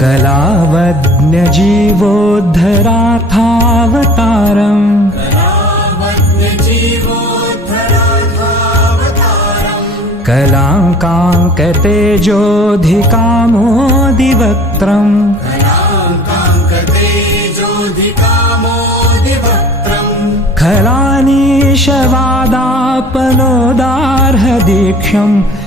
कलावज्ञजीवोद्धराथावतारम् कलाङ्काङ्कतेजोऽधिकामोदिवक्त्रम् खलानीशवादापनोदार्हदीक्षम्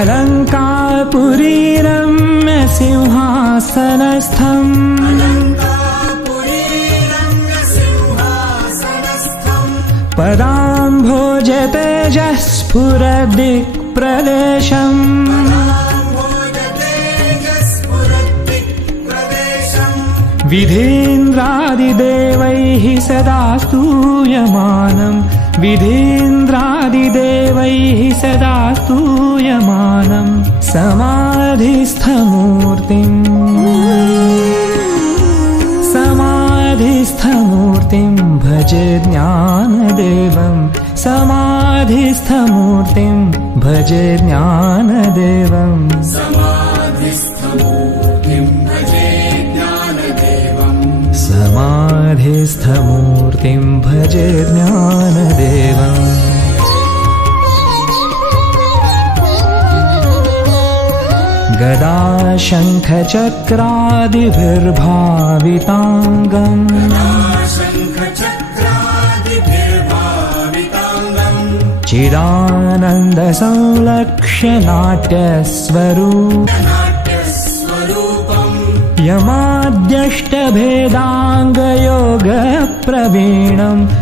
अलङ्कारपुरीरम्य सिंहासनस्थम् पदाम्भोजतेजः स्फुरदिक्प्रदेशम् विधीन्द्रादिदेवैः सदा स्तूयमानम् विधीन्द्रादिदेवैः सदा स्तूयमानम् समाधिस्थमूर्तिम्। समाधिस्थमूर्तिं भज ज्ञानदेवं। समाधिस्थमूर्तिं भज ज्ञानदेवम्। समाधिस्थमूर्तिं भजे ज्ञानदेवम् गदा शङ्खचक्रादिभिर्भाविताङ्गम् शङ्खचक्रादिभिर्भाविताङ्गम् चिदानन्दसंलक्ष्य नाट्यस्वरूप यमाद्यष्टभेदाङ्गयोगप्रवीणम्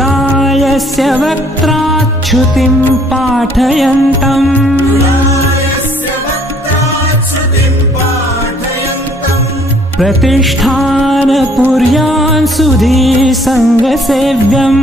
रायस्य वक्त्राच्छ्रुतिम् पाठयन्तम्। प्रतिष्ठानपुर्यान् सुधी सङ्गसेव्यम्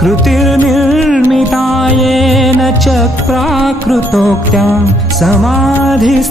कृतिर्निर्मितायेन च प्राकृतोक्त्या समाधिस्थमूर्तिम्